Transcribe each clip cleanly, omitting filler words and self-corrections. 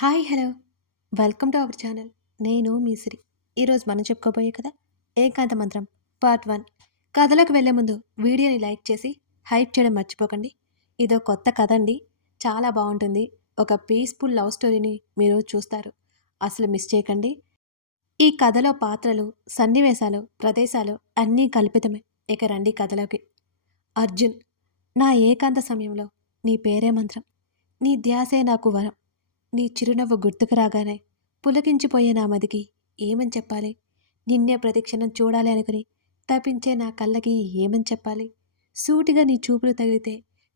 Hi hello welcome to our channel. నేను మీ సిరి. ఈరోజు మనం చెప్పుకోబోయే కథ ఏకాంత మంత్రం పార్ట్ 1. కథలోకి వెళ్ళే ముందు వీడియోని లైక్ చేసి హైప్ చేయడం మర్చిపోకండి. ఇదో కొత్త కథ అండి. చాలా బాగుంటుంది. ఒక పీస్ఫుల్ లవ్ స్టోరీని మీరు చూస్తారు. అసలు మిస్ చేయకండి. ఈ కథలో పాత్రలు, సన్నివేశాలు, ప్రదేశాలు అన్నీ కల్పితమే. ఇక రండి కథలోకి. అర్జున్, నా ఏకాంత సమయంలో నీ పేరే మంత్రం. నీ ధ్యాసే నాకు వరం. నీ చిరునవ్వు గుర్తుకు రాగానే పులకించిపోయే నా మదికి ఏమని చెప్పాలి? నిన్నే ప్రతిక్షణం చూడాలి అనుకుని తపించే నా కళ్ళకి ఏమని చెప్పాలి? సూటిగా నీ చూపులు తగిలితే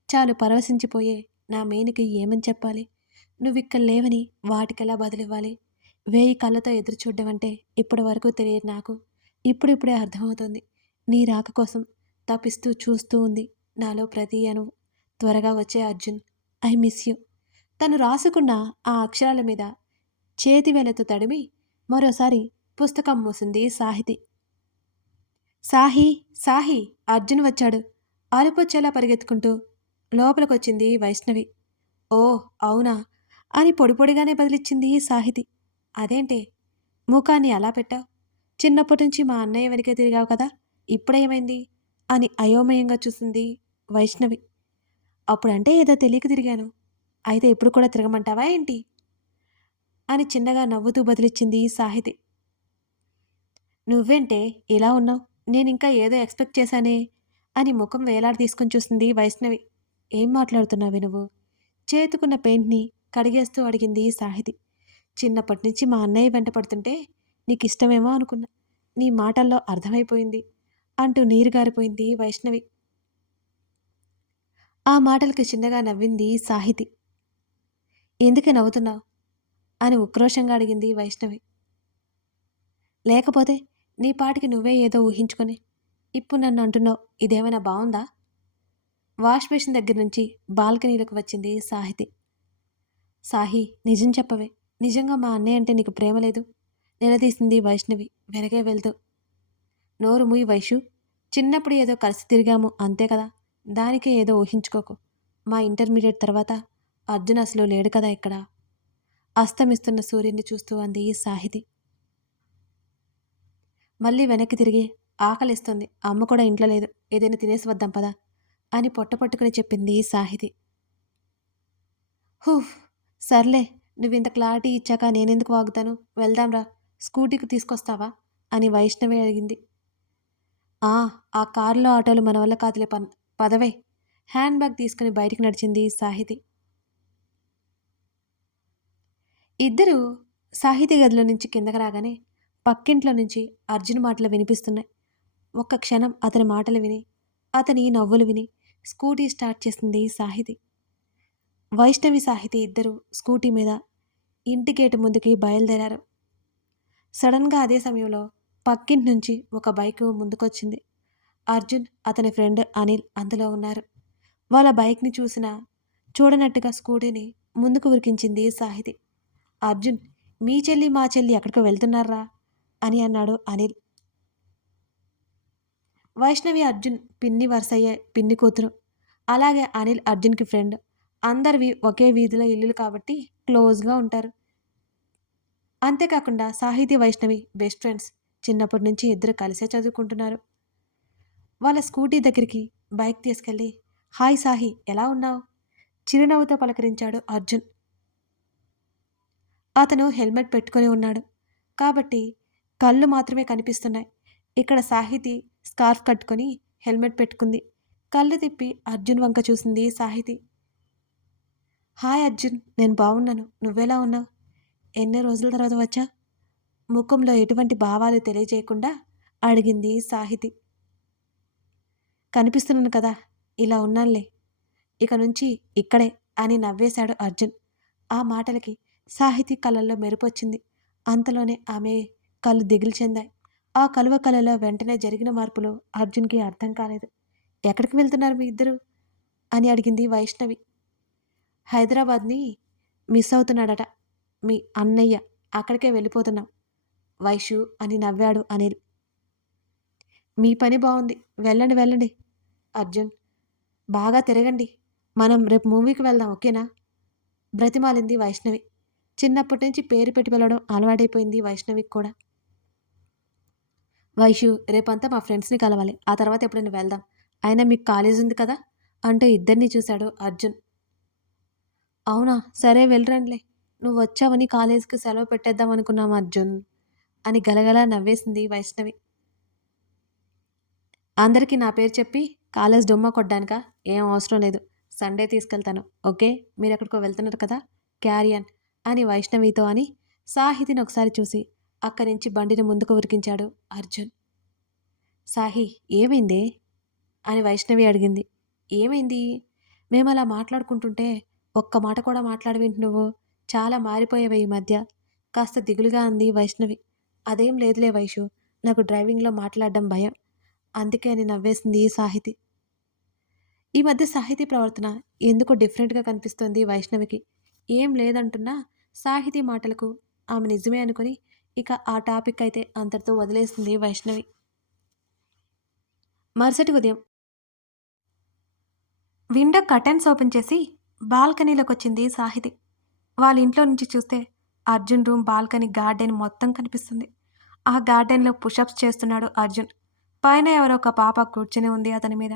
చాలు పరవశించిపోయే నా మేనికి ఏమని చెప్పాలి? నువ్విక్కడ లేవని వాటికెలా బదులివ్వాలి? వేయి కళ్ళతో ఎదురు చూడ్డం అంటే ఇప్పటి వరకు తెలియదు నాకు. ఇప్పుడిప్పుడే అర్థమవుతుంది. నీ రాక కోసం తపిస్తూ చూస్తూ ఉంది నాలో ప్రతి అణువు. త్వరగా వచ్చే అర్జున్. I miss you. తను రాసుకున్న ఆ అక్షరాల మీద చేతివేలతో తడిమి మరోసారి పుస్తకం మూసింది సాహితి. సాహి, సాహి! అర్జున్ వచ్చాడు. అలుపొచ్చేలా పరిగెత్తుకుంటూ లోపలికొచ్చింది వైష్ణవి. ఓ, అవునా అని పొడిపొడిగానే బదిలిచ్చింది సాహితి. అదేంటే ముఖాన్ని అలా పెట్టావు? చిన్నప్పటి నుంచి మా అన్నయ్య వెనకే తిరిగావు కదా, ఇప్పుడేమైంది అని అయోమయంగా చూసింది వైష్ణవి. అప్పుడంటే ఏదో తెలియక తిరిగాను. అయితే ఇప్పుడు కూడా తిరగమంటావా ఏంటి అని చిన్నగా నవ్వుతూ బదిలిచ్చింది సాహితి. నువ్వేంటే ఇలా ఉన్నావు? నేనింకా ఏదో ఎక్స్పెక్ట్ చేశానే అని ముఖం వేలాడి తీసుకుని చూసింది వైష్ణవి. ఏం మాట్లాడుతున్నావే నువ్వు? చేతుకున్న పెయింట్ని కడిగేస్తూ అడిగింది సాహితి. చిన్నప్పటి నుంచి మా అన్నయ్య వెంట పడుతుంటే నీకిష్టమేమో అనుకున్నా. నీ మాటల్లో అర్థమైపోయింది అంటూ నీరుగారిపోయింది వైష్ణవి. ఆ మాటలకి చిన్నగా నవ్వింది సాహితి. ఎందుకే నవ్వుతున్నావు అని ఉక్రోషంగా అడిగింది వైష్ణవి. లేకపోతే నీ పాటికి నువ్వే ఏదో ఊహించుకొని ఇప్పుడు నన్ను అంటున్నావు, ఇదేమైనా బావుందా? వాష్ బేసిన్ దగ్గర నుంచి బాల్కనీలోకి వచ్చింది సాహితి. సాహి, నిజం చెప్పవే, నిజంగా మా అన్నయ్య అంటే నీకు ప్రేమ లేదు? నిలదీసింది వైష్ణవి వెనకే వెళ్తూ. నోరు మూయి వైషు. చిన్నప్పుడు ఏదో కలిసి తిరిగాము అంతే కదా, దానికే ఏదో ఊహించుకోకు. మా ఇంటర్మీడియట్ తర్వాత అర్జున్ అసలు లేడు కదా ఇక్కడ. అస్తమిస్తున్న సూర్యుని చూస్తూ అంది సాహితి. మళ్ళీ వెనక్కి తిరిగి ఆకలిస్తుంది, అమ్మ కూడా ఇంట్లో లేదు, ఏదైనా తినేసి వద్దాం పదా అని పొట్ట పట్టుకుని చెప్పింది సాహితి. హూఫ్, సర్లే, నువ్వింత క్లారిటీ ఇచ్చాక నేనెందుకు వాగుతాను, వెళ్దాంరా, స్కూటీకి తీసుకొస్తావా అని వైష్ణవి అడిగింది. ఆ ఆ కారులో ఆటోలు మన వల్ల కాదులే, పదవే. హ్యాండ్ బ్యాగ్ తీసుకుని బయటికి నడిచింది సాహితి. ఇద్దరూ సాహితీ గదిలో నుంచి కిందకి రాగానే పక్కింట్లో నుంచి అర్జున్ మాటలు వినిపిస్తున్నాయి. ఒక్క క్షణం అతని మాటలు విని, అతని నవ్వులు విని స్కూటీ స్టార్ట్ చేసింది సాహితి. వైష్ణవి సాహితి ఇద్దరు స్కూటీ మీద ఇంటి గేటు ముందుకి బయలుదేరారు. సడన్గా అదే సమయంలో పక్కింటి నుంచి ఒక బైకు ముందుకొచ్చింది. అర్జున్, అతని ఫ్రెండ్ అనిల్ అందులో ఉన్నారు. వాళ్ళ బైక్ని చూడనట్టుగా స్కూటీని ముందుకు ఉరికించింది సాహితి. అర్జున్, మీ చెల్లి మా చెల్లి ఎక్కడికో వెళ్తున్నారా అని అన్నాడు అనిల్. వైష్ణవి అర్జున్ పిన్ని వరుసయ్యే పిన్ని కూతురు. అలాగే అనిల్ అర్జున్కి ఫ్రెండ్. అందరివి ఒకే వీధిలో ఇల్లులు కాబట్టి క్లోజ్గా ఉంటారు. అంతేకాకుండా సాహితీ వైష్ణవి బెస్ట్ ఫ్రెండ్స్. చిన్నప్పటి నుంచి ఇద్దరు కలిసే చదువుకుంటున్నారు. వాళ్ళ స్కూటీ దగ్గరికి బైక్ తీసుకెళ్ళి, హాయ్ సాహి, ఎలా ఉన్నావు చిరునవ్వుతో పలకరించాడు అర్జున్. అతను హెల్మెట్ పెట్టుకుని ఉన్నాడు కాబట్టి కళ్ళు మాత్రమే కనిపిస్తున్నాయి. ఇక్కడ సాహితి స్కార్ఫ్ కట్టుకొని హెల్మెట్ పెట్టుకుంది. కళ్ళు తిప్పి అర్జున్ వంక చూసింది సాహితి. హాయ్ అర్జున్, నేను బాగున్నాను, నువ్వెలా ఉన్నావు? ఎన్నో రోజుల తర్వాత వచ్చా? ముఖంలో ఎటువంటి భావాలు తెలియజేయకుండా అడిగింది సాహితి. కనిపిస్తున్నాను కదా, ఇలా ఉన్నానులే, ఇక నుంచి ఇక్కడే అని నవ్వేశాడు అర్జున్. ఆ మాటలకి సాహితీ కళ్ళల్లో మెరుపొచ్చింది. అంతలోనే ఆమె కళ్ళు దిగులు చెందాయి. ఆ కలువ కళలో వెంటనే జరిగిన మార్పులు అర్జున్కి అర్థం కాలేదు. ఎక్కడికి వెళ్తున్నారు మీ ఇద్దరు అని అడిగింది వైష్ణవి. హైదరాబాద్ని మిస్ అవుతున్నాడట మీ అన్నయ్య, అక్కడికే వెళ్ళిపోతున్నాం వైషు అని నవ్వాడు అనిల్. మీ పని బాగుంది, వెళ్ళండి వెళ్ళండి అర్జున్, బాగా తిరగండి, మనం రేపు మూవీకి వెళ్దాం ఓకేనా బ్రతిమాలింది వైష్ణవి. చిన్నప్పటి నుంచి పేరు పెట్టి పిలవడం అలవాటైపోయింది వైష్ణవికి కూడా. వైషు రేపంతా మా ఫ్రెండ్స్‌ని కలవాలి. ఆ తర్వాత ఎప్పుడైనా వెళ్దాం. అయినా మీకు కాలేజ్ ఉంది కదా! అంటూ ఇద్దరిని చూశాడు అర్జున్. అవునా! సరే వెళ్ళిరండ్లే. నువ్వొచ్చావని కాలేజ్‌కి సెలవు పెట్టేద్దాం అనుకున్నాం అర్జున్ అని గలగలా నవ్వేసింది వైష్ణవి. అందరికీ నా పేరు చెప్పి కాలేజ్ డుమ్మా కొట్టడానికా? ఏం అవసరం లేదు. సండే తీసుకెళ్తాను. ఓకే. మీరెక్కడికో వెళ్తున్నారు కదా! క్యారీ ఆన్ అని వైష్ణవితో అని సాహితిని ఒకసారి చూసి అక్కడి నుంచి బండిని ముందుకు ఉరికించాడు అర్జున్. సాహి ఏమైందే? అని వైష్ణవి అడిగింది. ఏమైంది? మేమలా మాట్లాడుకుంటుంటే ఒక్క మాట కూడా మాట్లాడవేంటి నువ్వు? చాలా మారిపోయావే ఈ మధ్య. కాస్త దిగులుగా అంది వైష్ణవి. అదేం లేదులే వైషు. నాకు డ్రైవింగ్‌లో మాట్లాడడం భయం. అందుకే అని నవ్వేసింది సాహితి. ఈ మధ్య సాహితీ ప్రవర్తన ఎందుకో డిఫరెంట్‌గా కనిపిస్తోంది వైష్ణవికి. ఏం లేదంటున్నా సాహితీ మాటలకు ఆమె నిజమే అనుకుని ఇక ఆ టాపిక్ అయితే అంతటితో వదిలేసింది వైష్ణవి. మరుసటి ఉదయం విండో కర్టెన్స్ ఓపెన్ చేసి బాల్కనీలోకొచ్చింది సాహితి. వాళ్ళ ఇంట్లో నుంచి చూస్తే అర్జున్ రూమ్, బాల్కనీ, గార్డెన్ మొత్తం కనిపిస్తుంది. ఆ గార్డెన్‌లో పుషప్స్ చేస్తున్నాడు అర్జున్. పైన ఎవరో ఒక పాప కూర్చుని ఉంది అతని మీద.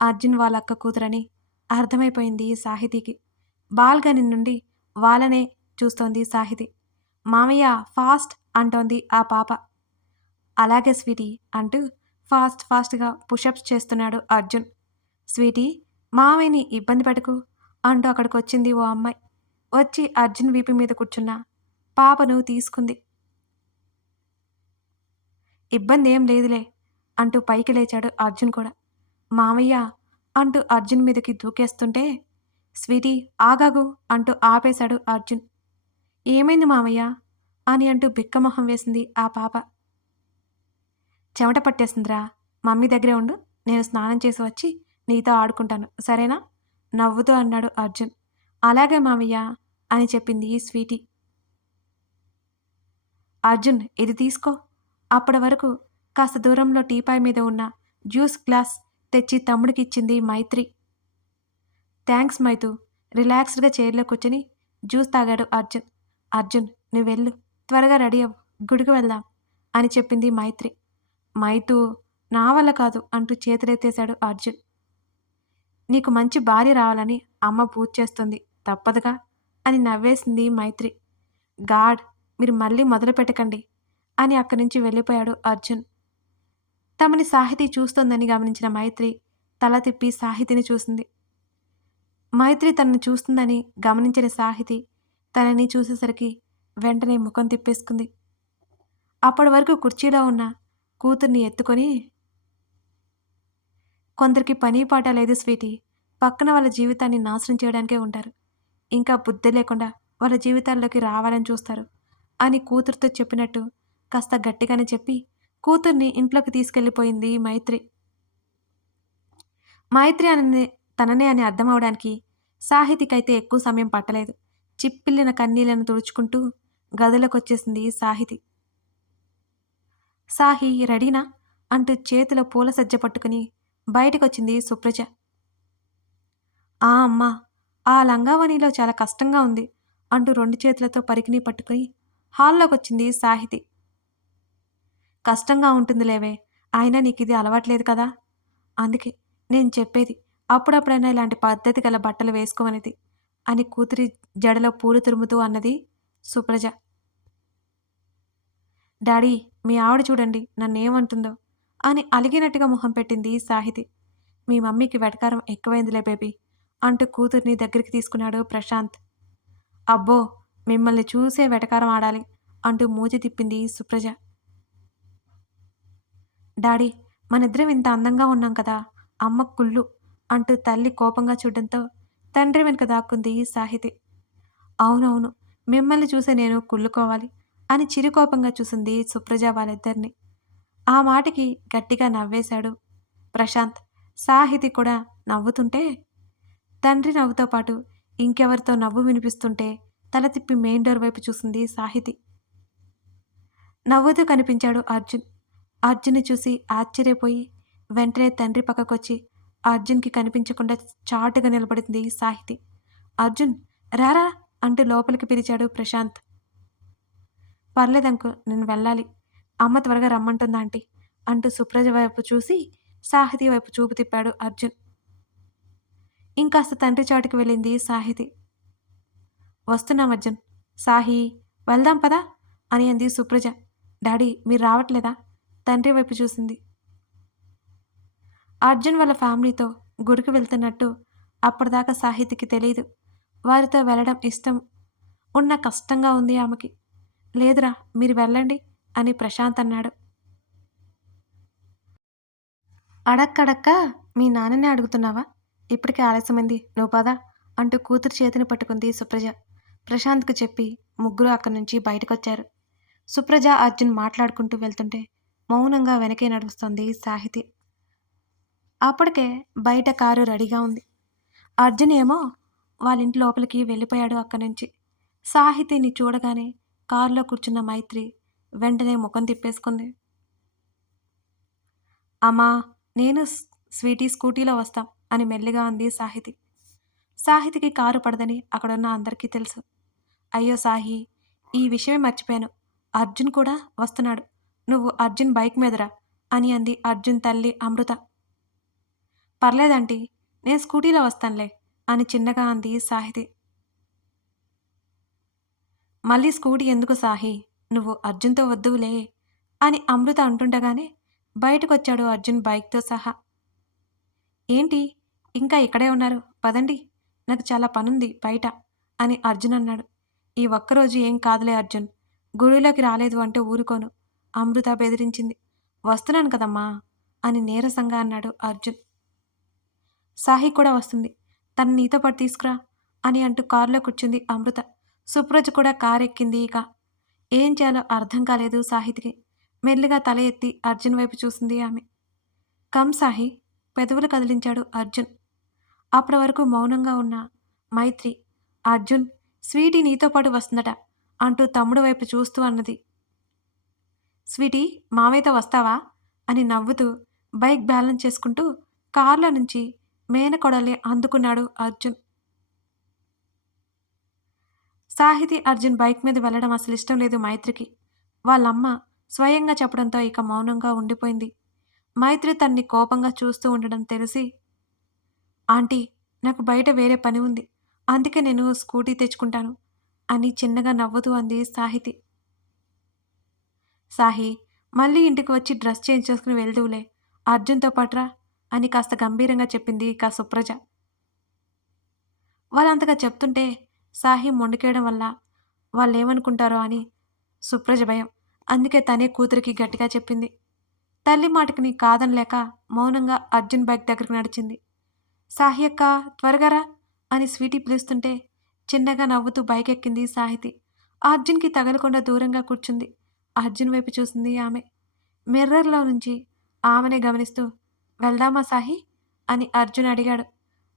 అర్జున్ వాళ్ళ అక్క కూతురని అర్థమైపోయింది సాహితీకి. బాల్కనీ నుండి వాళ్ళనే చూస్తోంది సాహితి. మామయ్య ఫాస్ట్ అంటోంది ఆ పాప. అలాగే స్వీటీ అంటూ ఫాస్ట్‌గా పుషప్స్ చేస్తున్నాడు అర్జున్. స్వీటీ మామయ్యని ఇబ్బంది పెట్టకు అంటూ అక్కడికొచ్చింది ఓ అమ్మాయి. వచ్చి అర్జున్ వీపు మీద కూర్చున్న పాపను తీసుకుంది. ఇబ్బందేం లేదులే అంటూ పైకి లేచాడు అర్జున్ కూడా. మామయ్య అంటూ అర్జున్ మీదకి దూకేస్తుంటే స్వీటీ ఆగాగు అంటూ ఆపేశాడు అర్జున్. ఏమైంది మామయ్య అని అంటూ బిక్కమొహం వేసింది ఆ పాప. చెమట పట్టేసిందిరా. మమ్మీ దగ్గరే ఉండు. నేను స్నానం చేసి వచ్చి నీతో ఆడుకుంటాను. సరేనా? నవ్వుతూ అన్నాడు అర్జున్. అలాగే మామయ్య అని చెప్పింది స్వీటీ. అర్జున్ ఇది తీసుకో. అప్పటి వరకు కాస్త దూరంలో టీపాయ్ మీద ఉన్న జ్యూస్ గ్లాస్ తెచ్చి తమ్ముడికిచ్చింది మైత్రి. థ్యాంక్స్ మైతూ. రిలాక్స్డ్‌గా చైర్‌లో కూర్చొని జ్యూస్ తాగాడు అర్జున్. అర్జున్ నువ్వెళ్ళు. త్వరగా రెడీ అవ్వు. గుడికి వెళ్దాం అని చెప్పింది మైత్రి. మైతూ నా వల్ల కాదు అంటూ చేతులెత్తేశాడు అర్జున్. నీకు మంచి భార్య రావాలని అమ్మ పూజ చేస్తుంది. తప్పదుగా అని నవ్వేసింది మైత్రి. గాడ్ మీరు మళ్ళీ మొదలు పెట్టకండి అని అక్కడి నుంచి వెళ్ళిపోయాడు అర్జున్. తమని సాహితి చూస్తోందని గమనించిన మైత్రి తల తిప్పి సాహితిని చూసింది. మైత్రి తనని చూస్తుందని గమనించిన సాహితి తనని చూసేసరికి వెంటనే ముఖం తిప్పేసుకుంది. అప్పటి వరకు కుర్చీలో ఉన్న కూతుర్ని ఎత్తుకొని కొందరికి పని పాట లేదు స్వీటీ. పక్కన వాళ్ళ జీవితాన్ని నాశనం చేయడానికే ఉంటారు. ఇంకా బుద్ధి లేకుండా వాళ్ళ జీవితాల్లోకి రావాలని చూస్తారు అని కూతురుతో చెప్పినట్టు కాస్త గట్టిగానే చెప్పి కూతుర్ని ఇంట్లోకి తీసుకెళ్ళిపోయింది మైత్రి. మైత్రి అని తననే అని అర్థం అవడానికి సాహితికైతే ఎక్కువ సమయం పట్టలేదు. చిప్పిల్లిన కన్నీళ్లను తుడుచుకుంటూ గదిలోకొచ్చేసింది సాహితి. సాహి రెడీనా అంటూ చేతిలో పూల సజ్జ పట్టుకుని బయటకొచ్చింది సుప్రజ. ఆ అమ్మా ఆ లంగావణిలో చాలా కష్టంగా ఉంది అంటూ 2 చేతులతో పరికిణీ పట్టుకుని హాల్లోకొచ్చింది సాహితి. కష్టంగా ఉంటుందిలేవే. అయినా నీకిది అలవాట్లేదు కదా! అందుకే నేను చెప్పేది అప్పుడప్పుడైనా ఇలాంటి పద్ధతి గల బట్టలు వేసుకోమనేది అని కూతురి జడలో పూలు తురుముతూ అన్నది సుప్రజ. డాడీ మీ ఆవిడ చూడండి నన్నేమంటుందో అని అలిగినట్టుగా మొహం పెట్టింది సాహితి. మీ మమ్మీకి వెటకారం ఎక్కువైందిలే బేబీ అంటూ కూతుర్ని దగ్గరికి తీసుకున్నాడు ప్రశాంత్. అబ్బో మిమ్మల్ని చూసే వెటకారం ఆడాలి అంటూ మూతి తిప్పింది సుప్రజ. డాడీ మనిద్దరం ఇంత అందంగా ఉన్నాం కదా అమ్మ కుళ్ళు అంటూ తల్లి కోపంగా చూడడంతో తండ్రి వెనుక దాక్కుంది సాహితి. అవునవును మిమ్మల్ని చూసే నేను కుళ్ళుకోవాలి అని చిరుకోపంగా చూసింది సుప్రజ వాళ్ళిద్దరిని. ఆ మాటకి గట్టిగా నవ్వేశాడు ప్రశాంత్. సాహితి కూడా నవ్వుతుంటే తండ్రి నవ్వుతో పాటు ఇంకెవరితో నవ్వు వినిపిస్తుంటే తల తిప్పి మెయిన్ డోర్ వైపు చూసింది సాహితి. నవ్వుతూ కనిపించాడు అర్జున్. అర్జున్ని చూసి ఆశ్చర్యపోయి వెంటనే తండ్రి పక్కకొచ్చి అర్జున్‌కి కనిపించకుండా చాటుగా నిలబడింది సాహితి. అర్జున్ రారా అంటూ లోపలికి పిలిచాడు ప్రశాంత్. పర్లేదంకు నేను వెళ్ళాలి. అమ్మ త్వరగా రమ్మంటుందా ఆంటీ అంటూ సుప్రజ వైపు చూసి సాహితీ వైపు చూపు తిప్పాడు అర్జున్. ఇంకాస్త తండ్రి చాటుకు వెళ్ళింది సాహితి. వస్తున్నాం అర్జున్. సాహి వెళ్దాం పదా అని అంది సుప్రజ. డాడీ మీరు రావట్లేదా? తండ్రి వైపు చూసింది. అర్జున్ వాళ్ళ ఫ్యామిలీతో గుడికి వెళ్తున్నట్టు అప్పటిదాకా సాహితికి తెలీదు. వారితో వెళ్ళడం ఇష్టం ఉన్న కష్టంగా ఉంది ఆమెకి. లేదురా మీరు వెళ్ళండి అని ప్రశాంత్ అన్నాడు. అడక్కడక్క మీ నాన్ననే అడుగుతున్నావా? ఇప్పటికే ఆలస్యమైంది నువ్వు పదా అంటూ కూతురు చేతిని పట్టుకుంది సుప్రజ. ప్రశాంత్కు చెప్పి ముగ్గురు అక్కడి నుంచి బయటకొచ్చారు. సుప్రజ అర్జున్ మాట్లాడుకుంటూ వెళ్తుంటే మౌనంగా వెనకే నడుస్తోంది సాహితి. అప్పటికే బయట కారు రెడీగా ఉంది. అర్జున్ ఏమో వాళ్ళింటి లోపలికి వెళ్ళిపోయాడు అక్కడి నుంచి. సాహితిని చూడగానే కారులో కూర్చున్న మైత్రి వెంటనే ముఖం తిప్పేసుకుంది. అమ్మా నేను స్వీటీ స్కూటీలో వస్తాం అని మెల్లిగా అంది సాహితి. సాహితికి కారు పడదని అక్కడున్న అందరికీ తెలుసు. అయ్యో సాహి ఈ విషయమే మర్చిపోయాను. అర్జున్ కూడా వస్తున్నాడు. నువ్వు అర్జున్ బైక్ మీదరా అని అంది అర్జున్ తల్లి అమృత. పర్లేదంటీ నేను స్కూటీలో వస్తానులే అని చిన్నగా అంది సాహితి. మళ్ళీ స్కూటీ ఎందుకు సాహి నువ్వు అర్జున్తో వద్దువులే అని అమృత అంటుండగానే బయటకొచ్చాడు అర్జున్ బైక్తో సహా. ఏంటి ఇంకా ఇక్కడే ఉన్నారు? పదండి నాకు చాలా పనుంది బయట అని అర్జున్ అన్నాడు. ఈ ఒక్కరోజు ఏం కాదులే అర్జున్. గుడిలోకి రాలేదు అంటే ఊరుకోను అమృత బెదిరించింది. వస్తున్నాను కదమ్మా అని నీరసంగా అన్నాడు అర్జున్. సాహి కూడా వస్తుంది. తను నీతో పాటు తీసుకురా అని అంటూ కారులో కూర్చుంది అమృత. సుప్రజ కూడా కారెక్కింది. ఇక ఏం చేయాలో అర్థం కాలేదు సాహితికి. మెల్లిగా తల ఎత్తి అర్జున్ వైపు చూసింది ఆమె. కమ్ సాహి పెదవులు కదిలించాడు అర్జున్. అప్పటి వరకు మౌనంగా ఉన్న మైత్రి అర్జున్ స్వీటీ నీతో పాటు వస్తుందట అంటూ తమ్ముడు వైపు చూస్తూ అన్నది. స్వీటీ మామయ్యతో వస్తావా అని నవ్వుతూ బైక్ బ్యాలెన్స్ చేసుకుంటూ కారులో నుంచి మేనకొడల్ని అందుకున్నాడు అర్జున్. సాహితి అర్జున్ బైక్ మీద వెళ్ళడం అసలు ఇష్టం లేదు మైత్రికి. వాళ్ళమ్మ స్వయంగా చెప్పడంతో ఇక మౌనంగా ఉండిపోయింది. మైత్రి తన్ని కోపంగా చూస్తూ ఉండడం తెలిసి, ఆంటీ నాకు బయట వేరే పని ఉంది. అందుకే నేను స్కూటీ తెచ్చుకుంటాను అని చిన్నగా నవ్వుతూ అంది సాహితి. సాహి మళ్ళీ ఇంటికి వచ్చి డ్రెస్ చేంజ్ చేసుకుని వెళ్దువులే అర్జున్తో పాటురా అని కాస్త గంభీరంగా చెప్పింది ఇక సుప్రజ. వాళ్ళంతగా చెప్తుంటే సాహి మొండికేయడం వల్ల వాళ్ళేమనుకుంటారో అని సుప్రజ భయం. అందుకే తనే కూతురికి గట్టిగా చెప్పింది. తల్లి మాటకిని కాదనలేక మౌనంగా అర్జున్ బైక్ దగ్గరికి నడిచింది. సాహి అక్క త్వరగా రా అని స్వీటీ పిలుస్తుంటే చిన్నగా నవ్వుతూ బైక్ ఎక్కింది సాహితి. అర్జున్కి తగలకుండా దూరంగా కూర్చుంది. అర్జున్ వైపు చూసింది ఆమె. మిర్రర్లో నుంచి ఆమెనే గమనిస్తూ వెళ్దామా సాహి అని అర్జున్ అడిగాడు.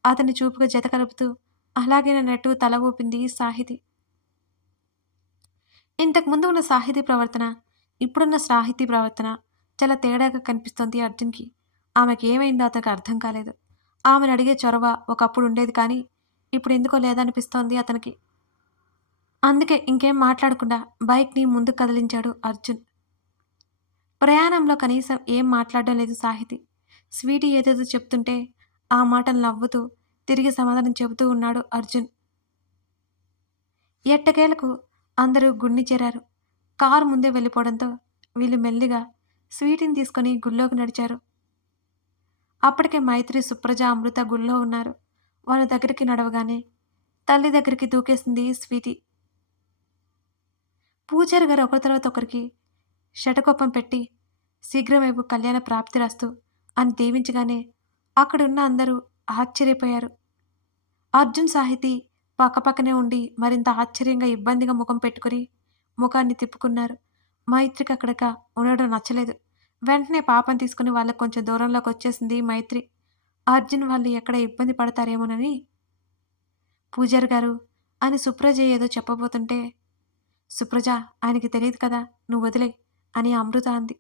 అతని చూపుగా జత కలుపుతూ అలాగేనన్నట్టు తల ఊపింది సాహితి. ఇంతకుముందు ఉన్న సాహితీ ప్రవర్తన, ఇప్పుడున్న సాహితీ ప్రవర్తన చాలా తేడాగా కనిపిస్తోంది అర్జున్కి. ఆమెకి ఏమైందో అతనికి అర్థం కాలేదు. ఆమెను అడిగే చొరవ ఒకప్పుడు ఉండేది కానీ ఇప్పుడు ఎందుకో లేదనిపిస్తోంది అతనికి. అందుకే ఇంకేం మాట్లాడకుండా బైక్ని ముందుకు కదిలించాడు అర్జున్. ప్రయాణంలో కనీసం ఏం మాట్లాడడం లేదు సాహితి. స్వీటీ ఏదేదో చెప్తుంటే ఆ మాటలు నవ్వుతూ తిరిగి సమాధానం చెబుతూ ఉన్నాడు అర్జున్. ఎట్టకేలకు అందరూ గుడిని చేరారు. కారు ముందే వెళ్ళిపోవడంతో వీళ్ళు మెల్లిగా స్వీటీని తీసుకొని గుళ్ళోకి నడిచారు. అప్పటికే మైత్రి సుప్రజ అమృత గుళ్ళో ఉన్నారు. వాళ్ళ దగ్గరికి నడవగానే తల్లి దగ్గరికి దూకేసింది స్వీటీ. పూజారి గారు ఒకరి తర్వాత ఒకరికి శటకోపం పెట్టి శీఘ్రమేపు కళ్యాణ ప్రాప్తిరస్తు అని దీవించగానే అక్కడున్న అందరూ ఆశ్చర్యపోయారు. అర్జున్ సాహితి పక్కపక్కనే ఉండి మరింత ఆశ్చర్యంగా ఇబ్బందిగా ముఖం పెట్టుకుని ముఖాన్ని తిప్పుకున్నారు. మైత్రికి అక్కడక ఉండడం నచ్చలేదు. వెంటనే పాపని తీసుకుని వాళ్ళకు కొంచెం దూరంలోకి వచ్చేసింది మైత్రి. అర్జున్ వాళ్ళు ఎక్కడ ఇబ్బంది పడతారేమోనని. పూజారి గారు అని సుప్రజ ఏదో చెప్పబోతుంటే సుప్రజ ఆయనకి తెలియదు కదా నువ్వు వదిలే అని అమృత అంది.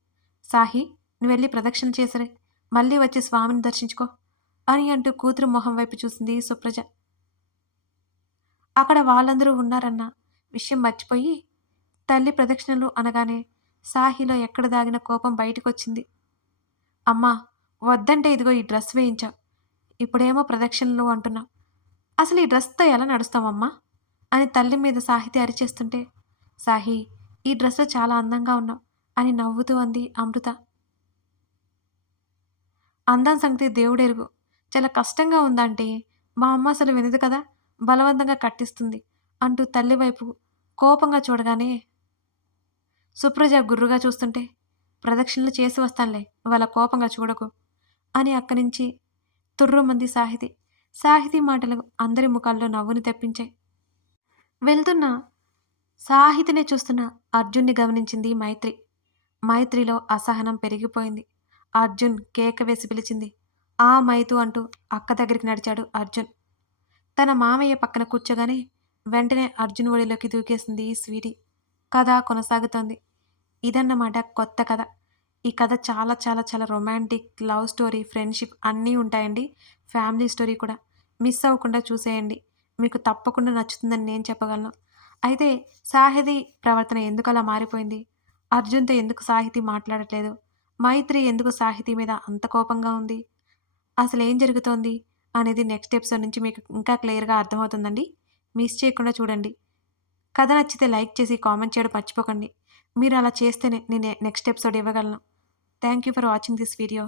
సాహి నువ్వు వెళ్ళి ప్రదక్షిణ చేసరే మళ్ళీ వచ్చి స్వామిని దర్శించుకో అని అంటూ కూతురు మొహం వైపు చూసింది సుప్రజ. అక్కడ వాళ్ళందరూ ఉన్నారన్న విషయం మర్చిపోయి తల్లి ప్రదక్షిణలు అనగానే సాహిలో ఎక్కడ దాగిన కోపం బయటికొచ్చింది. అమ్మా! వద్దంటే ఇదిగో ఈ డ్రెస్ వేయించావు. ఇప్పుడేమో ప్రదక్షిణలు అంటున్నావు. అసలు ఈ డ్రెస్‌తో ఎలా నడుస్తావమ్మా? అని తల్లి మీద సాహితి అరిచేస్తుంటే, సాహి ఈ డ్రెస్‌లో చాలా అందంగా ఉన్నావు అని నవ్వుతూ అంది అమృత. అందం సంగతి దేవుడెరుగు. చాలా కష్టంగా ఉందాంటీ. మా అమ్మ అసలు వినదు కదా! బలవంతంగా కట్టిస్తుంది అంటూ తల్లి వైపు కోపంగా చూడగానే సుప్రజ గుర్రుగా చూస్తుంటే, ప్రదక్షిణలు చేసి వస్తానులే నువ్వలా కోపంగా చూడకు అని అక్కడి నుంచి తుర్రుమంది సాహితి. సాహితీ మాటలు అందరి ముఖాల్లో నవ్వుని తెప్పించాయి. వెళ్తున్న సాహితిని చూస్తున్న అర్జున్ని గమనించింది మైత్రి. మైత్రిలో అసహనం పెరిగిపోయింది. అర్జున్ కేక వేసి పిలిచింది. ఆ మైతు అంటూ అక్క దగ్గరికి నడిచాడు అర్జున్. తన మామయ్య పక్కన కూర్చోగానే వెంటనే అర్జున్ ఒడిలోకి దూకేసింది స్వీటీ. కథ కొనసాగుతోంది. ఇదన్నమాట కొత్త కథ. ఈ కథ చాలా చాలా చాలా రొమాంటిక్, లవ్ స్టోరీ, ఫ్రెండ్‌షిప్ అన్నీ ఉంటాయండి. ఫ్యామిలీ స్టోరీ కూడా. మిస్ అవ్వకుండా చూసేయండి. మీకు తప్పకుండా నచ్చుతుందని నేను చెప్పగలను. అయితే సాహితీ ప్రవర్తన ఎందుకలా మారిపోయింది? అర్జున్‌తో ఎందుకు సాహితీ మాట్లాడట్లేదు? మైత్రి ఎందుకు సాహితీ మీద అంత కోపంగా ఉంది? అసలేం జరుగుతోంది? అనేది నెక్స్ట్ ఎపిసోడ్ నుంచి మీకు ఇంకా క్లియర్‌గా అర్థమవుతుందండి. మిస్ చేయకుండా చూడండి. కథ నచ్చితే లైక్ చేసి కామెంట్ చేయడం మర్చిపోకండి. మీరు అలా చేస్తేనే నేను నెక్స్ట్ ఎపిసోడ్ ఇవ్వగలను. Thank you for watching this video.